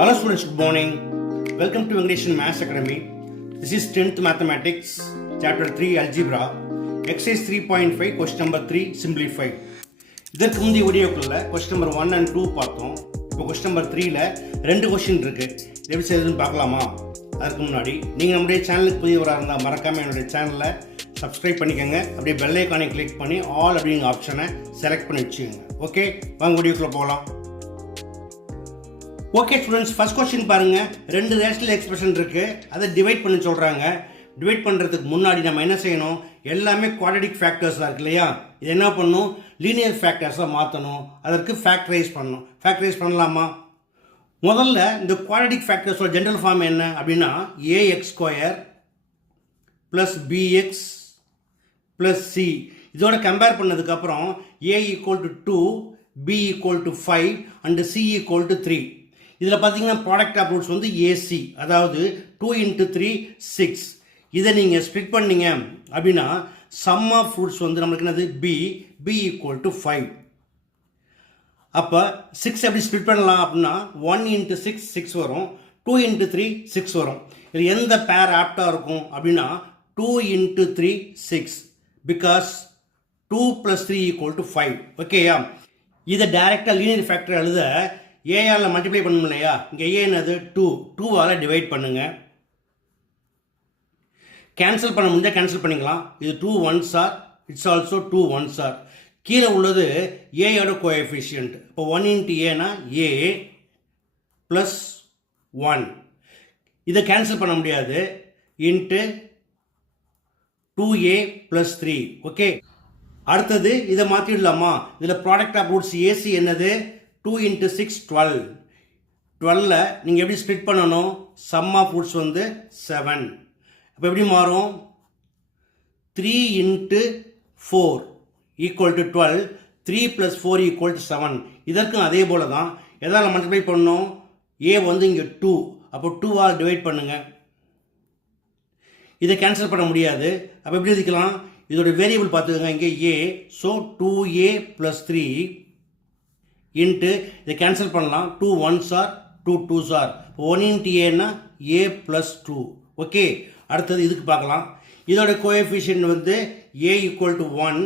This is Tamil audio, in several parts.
Hello students, good morning. Welcome to English Maths Academy. This is 10th Mathematics, Chapter 3 Algebra, Exercise 3.5, Question number 3, Simplify. இதற்கு முந்தைய வீடியோக்குள்ள Question number 1 and 2 பார்த்தோம். இப்போ Question number 3ல ரெண்டு கொஸ்டின் இருக்கு. எப்படி செய்யறதுன்னு பார்க்கலாமா? அதுக்கு முன்னாடி நீங்கள் நம்முடைய சேனலுக்கு புதியவராக இருந்தால் மறக்காமல் என்னுடைய சேனலை சப்ஸ்கிரைப் பண்ணிக்கோங்க. அப்படியே பெல் ஐக்கானை கிளிக் பண்ணி ஆல் அப்படிங்கிற ஆப்ஷனை செலக்ட் பண்ணி வச்சுக்கோங்க. ஓகே, வாங்க வீடியோக்குள்ளே போகலாம். ஓகே ஸ்டூடெண்ட்ஸ், ஃபர்ஸ்ட் கொஸ்டின் பாருங்க. ரெண்டு ரேஷனல் எக்ஸ்பிரஷன் இருக்கு, அதை டிவைட் பண்ண சொல்றாங்க. டிவைட் பண்றதுக்கு முன்னாடி நம்ம என்ன செய்யணும்? எல்லாமே குவாட்ரடிக் ஃபேக்டர்ஸாக இருக்கு இல்லையா, இது என்ன பண்ணணும்? லீனியர் ஃபேக்டர்ஸாக மாற்றணும். அதற்கு ஃபேக்டரைஸ் பண்ணணும். ஃபேக்டரைஸ் பண்ணலாமா? முதல்ல இந்த குவாட்ரடிக் ஃபேக்டர்ஸோட ஜென்ரல் ஃபார்ம் என்ன அப்படின்னா a x square plus b x plus c. இதோட கம்பேர் பண்ணதுக்கப்புறம் a equal to 2, b equal to 5 and c equal to 3. இதில் பார்த்தீங்கன்னா ப்ராடக்ட் ஆஃப் ரூட்ஸ் வந்து ஏசி, அதாவது 2 × 3 6. இதை நீங்கள் ஸ்ப்ளிட் பண்ணீங்க அப்படின்னா சம் ஆஃப் ரூட்ஸ் வந்து நம்மளுக்கு என்னது பி ஈக்குவல் டு 5. அப்போ 6 எப்படி ஸ்ப்ளிட் பண்ணலாம் அப்படின்னா 1 × 6 6 வரும், 2 × 3 6 வரும். இது எந்த பேர் ஆப்டாக இருக்கும் அப்படின்னா 2 × 3 6, பிகாஸ் 2 + 3 = 5. ஓகேயா? இதை டைரெக்டாக லீனியர் ஃபேக்டர் எழுத ஏஆல மல்டிப்ளை பண்ணணும் இல்லையா, இங்கே ஏ என்னது 2ஆல் டிவைட் பண்ணுங்க. கேன்சல் பண்ண முடிஞ்சால் கேன்சல் பண்ணிக்கலாம். இது 2 1s R, it's also 2 1s R. கீழே உள்ளது ஏயோட கோஎஃபிஷியன்ட். இப்போ 1 × ஏனா ஏ ப்ளஸ் 1. இதை கேன்சல் பண்ண முடியாது. Into 2a + 3. ஓகே, அடுத்தது இதை மாற்றிடலாமா? இதில் ப்ராடக்ட் ஆஃப் ரூட்ஸ் ஏசி என்னது 2 × 6 12. 12ல் நீங்கள் எப்படி ஸ்ப்ளிட் பண்ணணும்? சம் ஆஃப் ரூட்ஸ் வந்து 7. அப்போ எப்படி மாறும்? 3 × 4 = 12. 3 + 4 = 7. இதற்கும் அதே போல தான். எதால் மல்டிப்ளை பண்ணணும்? ஏ வந்து இங்கே 2, அப்போ 2ஆல் டிவைட் பண்ணுங்க. இதை கேன்சல் பண்ண முடியாது. அப்போ எப்படி எழுதிக்கலாம்? இதோட வேரியபிள் பார்த்துக்கோங்க, இங்கே ஏ. ஸோ 2a + 3 இன்ட்டு இதை கேன்சல் பண்ணலாம். 2 1s ஆர், 2 2s ஆர். 1 × ஏன்னா a + 2. ஓகே, அடுத்தது இதுக்கு பார்க்கலாம். இதோட கோஎஃபிஷியன்ட் வந்து a = 1,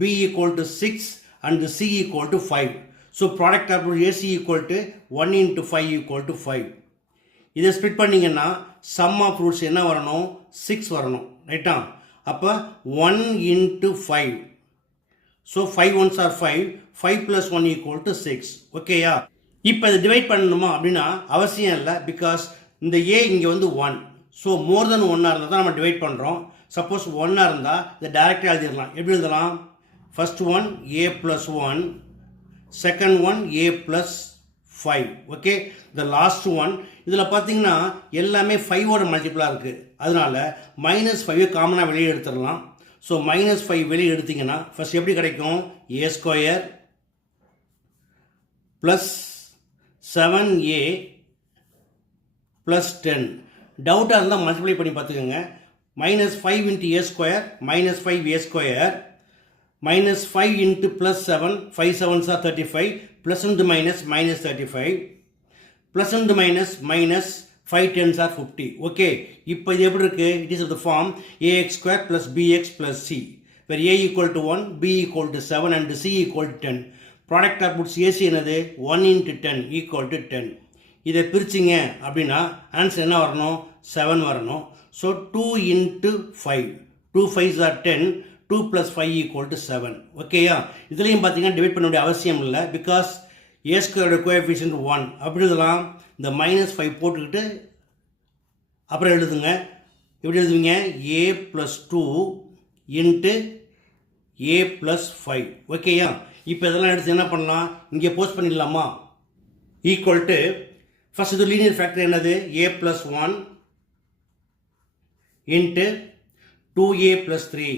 b = 6 and c = 5. So product of AC = 1 × 5 = 5. இதை ஸ்ப்ளிட் பண்ணிங்கன்னா சம் ஆஃப் ரூட்ஸ் என்ன வரணும்? 6 வரணும். ரைட்டா? அப்போ 1 × 5. So 5 1s are 5, 5 + 1 = 6. ஓகேயா? இப்போ இதை டிவைட் பண்ணணுமா அப்படின்னா அவசியம் இல்லை, பிகாஸ் இந்த ஏ இங்கே வந்து 1. ஸோ மோர் தென் 1 இருந்தால் தான் நம்ம டிவைட் பண்ணுறோம். சப்போஸ் 1 இருந்தால் இதை டைரெக்டாக எழுதிடலாம். எப்படி எழுதலாம்? First one a + 1, second one a + 5. Okay, இந்த லாஸ்ட் ஒன் இதில் பார்த்தீங்கன்னா எல்லாமே 5ஓட மல்டிபிளாக இருக்குது. அதனால -5 காமனாக வெளியே எடுத்துடலாம். ஸோ -5 வெளியே எடுத்தீங்கன்னா ஃபர்ஸ்ட் எப்படி கிடைக்கும்? a² plus 7a plus 10. டவுட்டாக இருந்தால் மல்டிப்ளை பண்ணி பார்த்துக்கோங்க. -5 × a² -5a² -5 × +7, 5 7s are 35, plus into minus -35, plus into minus 5 10s are 50. Okay, இப்போ இது எப்படி இருக்கு? It is the form ax² + bx + c, where a = 1, b = 7 and c = 10. Product of roots AC என்னது 1 × 10 = 10. இதை பிரிச்சிங்க அப்படின்னா ஆன்சர் என்ன வரணும்? 7 வரணும். So 2 × 5, 2 5s are 10, 2 + 5 = 7. ஓகேயா? இதுலேயும் பார்த்தீங்கன்னா டிவைட் பண்ண வேண்டிய அவசியம் இல்லை, பிகாஸ் a² கோஎஃபிஷியன்ட் 1. அப்படி எழுதலாம். இந்த -5 போட்டுக்கிட்டு அப்புறம் எழுதுங்க. எப்படி எழுதுவீங்க? a + 2 × a + 5. ஓகேயா? இப்போ இதெல்லாம் எடுத்து என்ன பண்ணலாம்? இங்கே போஸ்ட் பண்ணிடலாமா? ஈக்குவல் டு ஃபர்ஸ்ட் இது லீனியர் ஃபேக்டர் என்னது? a + 1 × 2a + 3.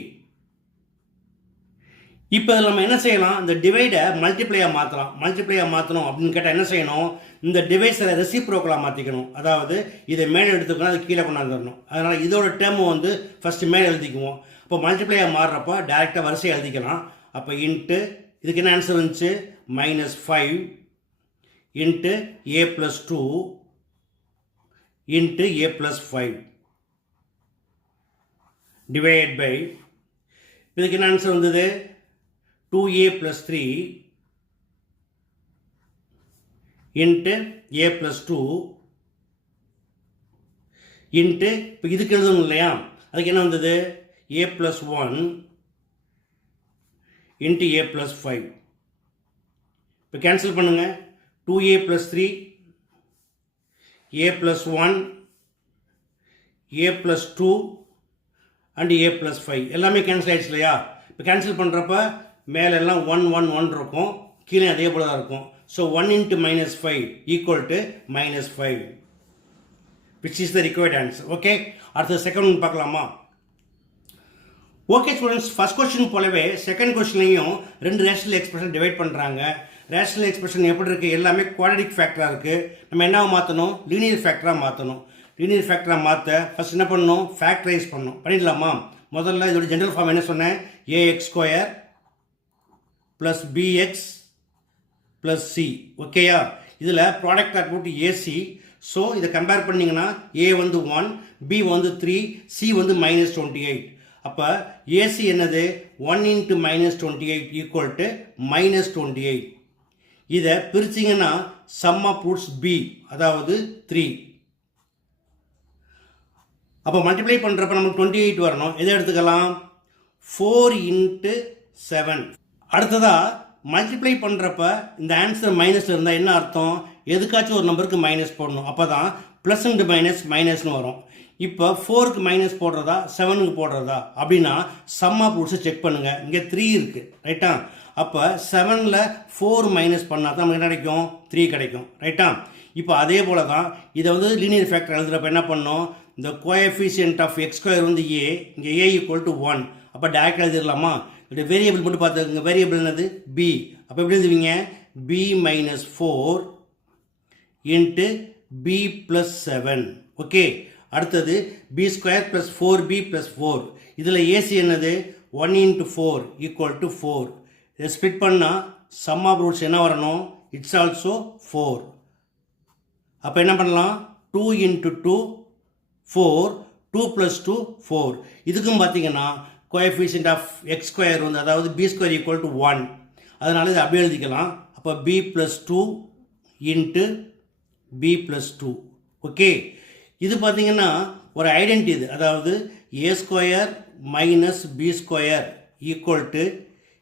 இப்போ இதில் நம்ம என்ன செய்யலாம்? இந்த டிவைடை மல்டிப்ளையாக மாற்றலாம். மல்டிப்ளையாக மாற்றணும் அப்படின்னு கேட்டால் என்ன செய்யணும்? இந்த டிவைஸை ரெசிப்ரோக்கலாக மாற்றிக்கணும். அதாவது இதை மேலே எடுத்துக்கணும், அது கீழே கொண்டாந்துடணும். அதனால் இதோட டேர்ம் வந்து ஃபஸ்ட்டு மேலே எழுதிக்குவோம். இப்போ மல்டிப்ளையாக மாறுறப்போ டேரெக்டாக வரிசையாக எழுதிக்கலாம். அப்போ இன்ட்டு இதுக்கு என்ன ஆன்சர் வந்துச்சு? -5 × a + 2 into a plus 5 divided by, இதுக்கு என்ன ஆன்சர் வந்தது 2a plus 3 into a plus 2 into, இப்போ இதுக்கு எழுதணும் இல்லையா, அதுக்கு என்ன வந்தது a plus 1 into a plus 5. இப்போ கேன்சல் பண்ணுங்க, 2a plus 3 a plus 1 a plus 2 and a plus 5 எல்லாமே கேன்சல் ஆயிடுச்சு இல்லையா. இப்போ கேன்சல் பண்ணுறப்ப மேலெல்லாம் 1 1 1 இருக்கும், கீழே அதே போல தான் இருக்கும். So 1 into minus 5 equal to minus 5, which is the required answer. Okay, அடுத்த செகண்ட் ஒன் பார்க்கலாமா. ஓகே ஸ்டூடெண்ட்ஸ், ஃபர்ஸ்ட் கொஸ்டின் போலவே செகண்ட் கொஸ்டின்லையும் ரெண்டு ரேஷனல் எக்ஸ்பிரஷன் டிவைட் பண்ணுறாங்க. ரேஷனல் எக்ஸ்பிரஷன் எப்படி இருக்குது, எல்லாமே குவாட்ரடிக் ஃபேக்டராக இருக்குது. நம்ம என்ன மாற்றணும், லீனியர் ஃபேக்டராக மாற்றணும். லீனியர் ஃபேக்டராக மாற்ற ஃபர்ஸ்ட் என்ன பண்ணணும், ஃபேக்டரைஸ் பண்ணணும். பண்ணிடலாமா. முதல்ல இதோட ஜென்ரல் ஃபார்ம் என்ன சொன்னேன், a x square plus b x plus c. ஓகேயா, இதில் ப்ராடக்ட் அட்புட் ஏசி. ஸோ இதை கம்பேர் பண்ணிங்கன்னா ஏ வந்து 1, பி வந்து 3, சி வந்து -28. அப்போ ஏசி என்னது 1 into -28 equal to -28. இதை பிரிச்சிங்கன்னா சம் ஆஃப் ரூட்ஸ் பி, அதாவது 3. அப்போ மல்டிப்ளை பண்ணுறப்ப நமக்கு 28 வரணும். எதை எடுத்துக்கலாம், 4 into 7. அடுத்ததாக மல்டிப்ளை பண்ணுறப்ப இந்த ஆன்சர் மைனஸ் இருந்தால் என்ன அர்த்தம், எதுக்காச்சும் ஒரு நம்பருக்கு மைனஸ் போடணும். அப்போ தான் ப்ளஸ் இன்ட்டு மைனஸ் மைனஸ்னு வரும். இப்போ 4க்கு மைனஸ் போடுறதா 7க்கு போடுறதா அப்படின்னா சம் ஆஃப் ரூட்ஸை செக் பண்ணுங்கள். இங்கே 3 இருக்குது ரைட்டா. அப்போ 7ல் 4 மைனஸ் பண்ணால் தான் நமக்கு என்ன கிடைக்கும், 3 கிடைக்கும் ரைட்டா. இப்போ அதே போல தான் இதை வந்து லீனியர் ஃபேக்டர் எழுதுறப்ப என்ன பண்ணோம், இந்த கோஎஃபிஷியன்ட் ஆஃப் எக்ஸ் ஸ்கொயர் வந்து ஏ, இங்கே ஏ ஈக்குவல் டு 1. அப்போ டேரக்ட் எழுதிடலாமா. இதோட வேரியபிள் மட்டும் பார்த்துக்கோங்க, வேரியபிள் என்னது பி. அப்போ எப்படி எழுதுவீங்க, b minus 4 into B plus 7. Okay, அடுத்தது b square plus 4b plus 4. இதில் ஏசி என்னது 1 into 4 ஈக்குவல் டு 4. இதை ஸ்பிட் பண்ணால் சம் ஆஃப் ரூட்ஸ் என்ன வரணும், இட்ஸ் ஆல்சோ 4. அப்போ என்ன பண்ணலாம், 2 into 2 4, 2 plus 2 4. இதுக்கும் பார்த்தீங்கன்னா கோஎஃபிஷியன்ட் ஆஃப் எக்ஸ் ஸ்கொயர் வந்து, அதாவது பி ஸ்கொயர் ஈக்குவல் டு 1. அதனால் இதை அப்படியே எழுதிக்கலாம். அப்போ b plus 2 into B plus 2. Okay, இது பார்த்தீங்கன்னா ஒரு ஐடென்டி, இது அதாவது a square minus b square equal to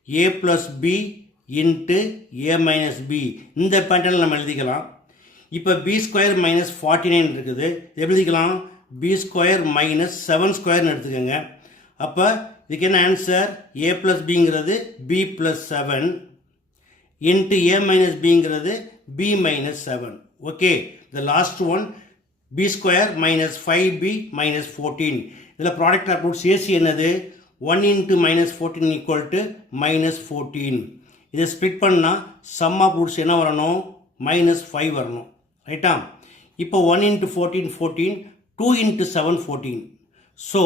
a plus b into a minus b. இந்த பேட்டர்னில் நம்ம எழுதிக்கலாம். இப்போ பி ஸ்கொயர் மைனஸ் 49 இருக்குது, இது எழுதிக்கலாம் பி ஸ்கொயர் மைனஸ் 7 ஸ்கொயர்னு எடுத்துக்கோங்க. அப்போ இதுக்கு என்ன ஆன்சர், ஏ ப்ளஸ் பிங்கிறது b plus 7 into a minus பிங்கிறது b minus 7. Okay, the last one b square minus 5b minus 14. இதில் ப்ராடக்ட் ஆஃப் ரூட்ஸ் ஏசி என்னது 1 into -14 ஈக்குவல் டு -14. இதை ஸ்ப்ளிட் பண்ணால் சம் ஆஃப் ரூட்ஸ் என்ன வரணும், -5 வரணும் ரைட்டா. இப்போ 1 into 14 14, 2 into 7 14. ஸோ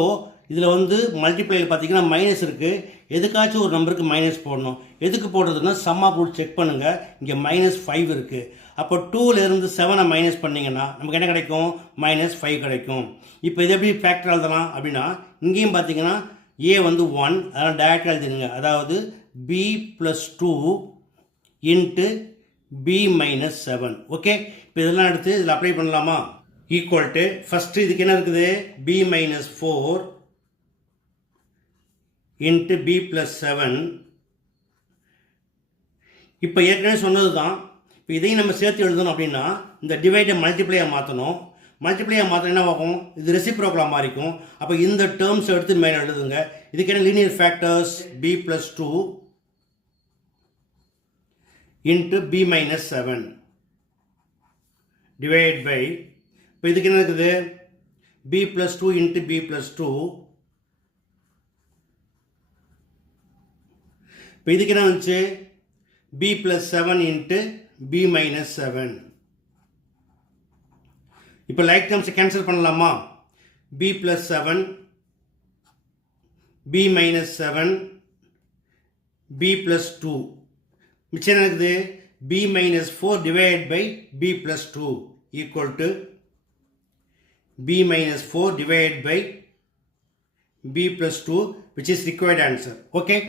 இதில் வந்து மல்டிப்ளையில் பார்த்தீங்கன்னா மைனஸ் இருக்குது, எதுக்காச்சும் ஒரு நம்பருக்கு மைனஸ் போடணும். எதுக்கு போடுறதுன்னா சம் ஆஃப் ரூட் செக் பண்ணுங்கள், இங்கே -5 இருக்குது. அப்போ 2லேருந்து 7 மைனஸ் பண்ணிங்கன்னா நமக்கு என்ன கிடைக்கும், -5 கிடைக்கும். இப்போ இதை எப்படி ஃபேக்டர் எழுதலாம் அப்படின்னா, இங்கேயும் பார்த்தீங்கன்னா ஏ வந்து 1, அதனால் டேரக்டாக எழுதிடுங்க. அதாவது p plus 2 into p minus 7. Okay, இப்போ இதெல்லாம் எடுத்து இதில் அப்ளை பண்ணலாமா. ஈக்குவல் டு ஃபஸ்ட்டு இதுக்கு என்ன இருக்குது, p minus 4 into B plus 7. இப்போ ஏற்கனவே சொன்னது தான். இப்போ இதையும் நம்ம சேர்த்து எழுதணும் அப்படின்னா இந்த டிவைடை மல்டிப்ளையாக மாற்றணும். மல்டிப்ளையாக மாற்ற என்ன ஆகும், இது ரெசிப்ரோக்கலாக மாறிக்கும். அப்போ இந்த டேர்ம்ஸ் எடுத்து மேலே எழுதுங்க. இதுக்கு என்ன linear factors, p plus 2 into p minus 7 divide by, இப்போ இதுக்கு என்ன இருக்குது, p plus 2 into B plus 2. இப்போ இதுக்கு என்ன வந்துச்சு, b plus 7 into b minus 7. இப்போ லைக் டேர்ம்ஸை கேன்சல் பண்ணலாமா. b plus 7, b minus 7, b plus 2. மிச்சம் என்ன இருக்குது, b minus 4 divided by b plus 2 equal to b minus 4 divided by b plus 2 which is required answer. Okay?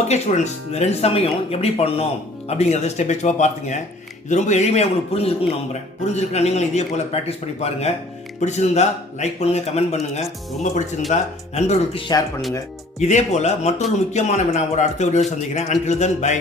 Okay students, இந்த ரெண்டு சமயம் எப்படி பண்ணோம் அப்படிங்கிறத ஸ்டெப் பை ஸ்டெப்பாக பார்த்துங்க. இது ரொம்ப எளிமையாக உங்களுக்கு புரிஞ்சிருக்குன்னு நம்புகிறேன். புரிஞ்சிருக்குன்னா நீங்களும் இதே போல் ப்ராக்டிஸ் பண்ணி பாருங்கள். பிடிச்சிருந்தா லைக் பண்ணுங்கள், கமெண்ட் பண்ணுங்கள். ரொம்ப பிடிச்சிருந்தா நண்பர்களுக்கு ஷேர் பண்ணுங்கள். இதே போல் மற்றொரு முக்கியமான வினாவோட அடுத்த வீடியோ சந்திக்கிறேன். until then bye.